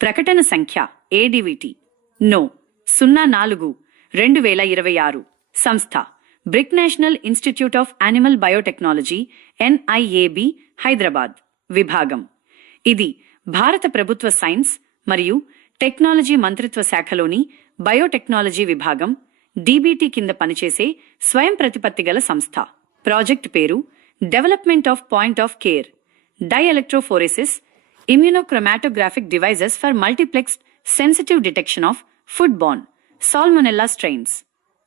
ప్రకటన సంఖ్య ఏడివిటి నో 04/2026 సంస్థ brick national institute of animal biotechnology NIAB Hyderabad విభాగం. ఇది భారత ప్రభుత్వ సైన్స్ మరియు టెక్నాలజీ మంత్రిత్వ శాఖలోని బయోటెక్నాలజీ విభాగం DBT కింద పనిచేసే స్వయం ప్రతిపత్తి గల సంస్థ. ప్రాజెక్ట్ పేరు development of point of care dielectrophoresis immunochromatographic devices for multiplexed sensitive detection of food borne salmonella strains.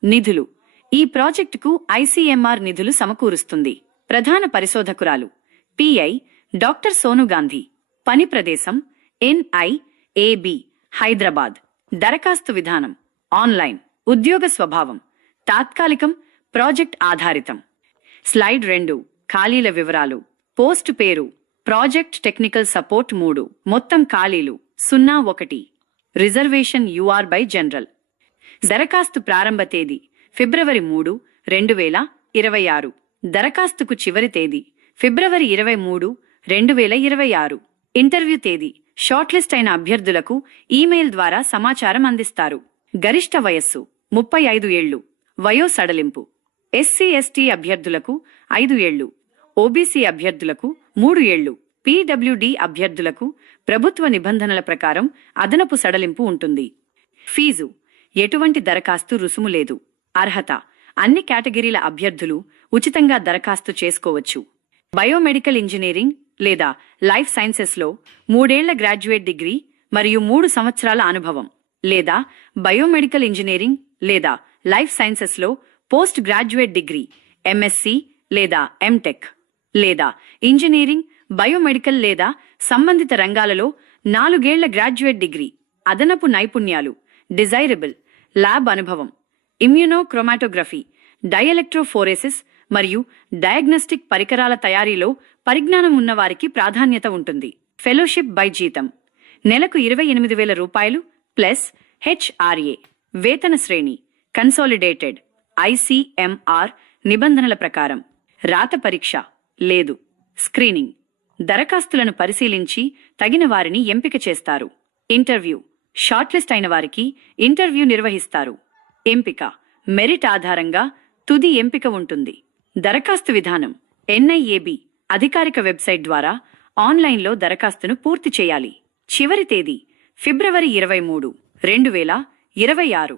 నిధులు. ఈ ప్రాజెక్టుకు ICMR నిధులు సమకూరుస్తుంది. ప్రధాన పరిశోధకురాలు PI డాక్టర్ సోను గాంధీ. పని ప్రదేశం NIAB హైదరాబాద్. దరఖాస్తు విధానం ఆన్లైన్. ఉద్యోగ స్వభావం తాత్కాలికం, ప్రాజెక్ట్ ఆధారితం. స్లైడ్ 2. ఖాళీల వివరాలు. పోస్ట్ పేరు ప్రాజెక్ట్ టెక్నికల్ సపోర్ట్ 3. మొత్తం ఖాళీలు 01. Reservation UR by general. దరఖాస్తు ప్రారంభ తేదీ ఫిబ్రవరి 3, 2026. దరఖాస్తుకు చివరి తేదీ ఫిబ్రవరి 23, 2026. ఇంటర్వ్యూ తేదీ షార్ట్లిస్ట్ అయిన అభ్యర్థులకు ఈమెయిల్ ద్వారా సమాచారం అందిస్తారు. గరిష్ట వయస్సు 35 ఏళ్లు. వయో సడలింపు SC/ST అభ్యర్థులకు 5 ఏళ్లు, OBC అభ్యర్థులకు 3 ఏళ్లు, PWD అభ్యర్థులకు ప్రభుత్వ నిబంధనల ప్రకారం అదనపు సడలింపు ఉంటుంది. ఫీజు ఎటువంటి దరఖాస్తు రుసుము లేదు. అర్హత అన్ని కేటగిరీల అభ్యర్థులు ఉచితంగా దరఖాస్తు చేసుకోవచ్చు. బయోమెడికల్ ఇంజనీరింగ్ లేదా లైఫ్ సైన్సెస్లో 3 ఏళ్ల గ్రాడ్యుయేట్ డిగ్రీ మరియు 3 సంవత్సరాల అనుభవం, లేదా బయోమెడికల్ ఇంజనీరింగ్ లేదా లైఫ్ సైన్సెస్లో పోస్ట్ గ్రాడ్యుయేట్ డిగ్రీ MSc లేదా MTech, లేదా ఇంజనీరింగ్, బయోమెడికల్ లేదా సంబంధిత రంగాలలో 4 ఏళ్ల గ్రాడ్యుయేట్ డిగ్రీ, అదనపు నైపుణ్యాలు, డిజైరబుల్ ల్యాబ్ అనుభవం, ఇమ్యునోక్రోమాటోగ్రఫీ, డైఎలక్ట్రోఫోరెసిస్ మరియు డయాగ్నోస్టిక్ పరికరాల తయారీలో పరిజ్ఞానం ఉన్నవారికి ప్రాధాన్యత ఉంటుంది. ఫెలోషిప్ బై జీతం నెలకు 28,000 రూపాయలు ప్లస్ HRA. వేతన శ్రేణి కన్సాలిడేటెడ్ ICMR నిబంధనల ప్రకారం. రాత పరీక్ష లేదు. స్క్రీనింగ్. దరఖాస్తులను పరిశీలించి తగిన వారిని ఎంపిక చేస్తారు. ఇంటర్వ్యూ. షార్ట్లిస్ట్ అయిన వారికి ఇంటర్వ్యూ నిర్వహిస్తారు. ఎంపిక మెరిట్ ఆధారంగా తుది ఎంపిక ఉంటుంది. దరఖాస్తు విధానం NIAB అధికారిక వెబ్సైట్ ద్వారా ఆన్లైన్లో దరఖాస్తును పూర్తి చేయాలి. చివరి తేదీ ఫిబ్రవరి 23, 2026.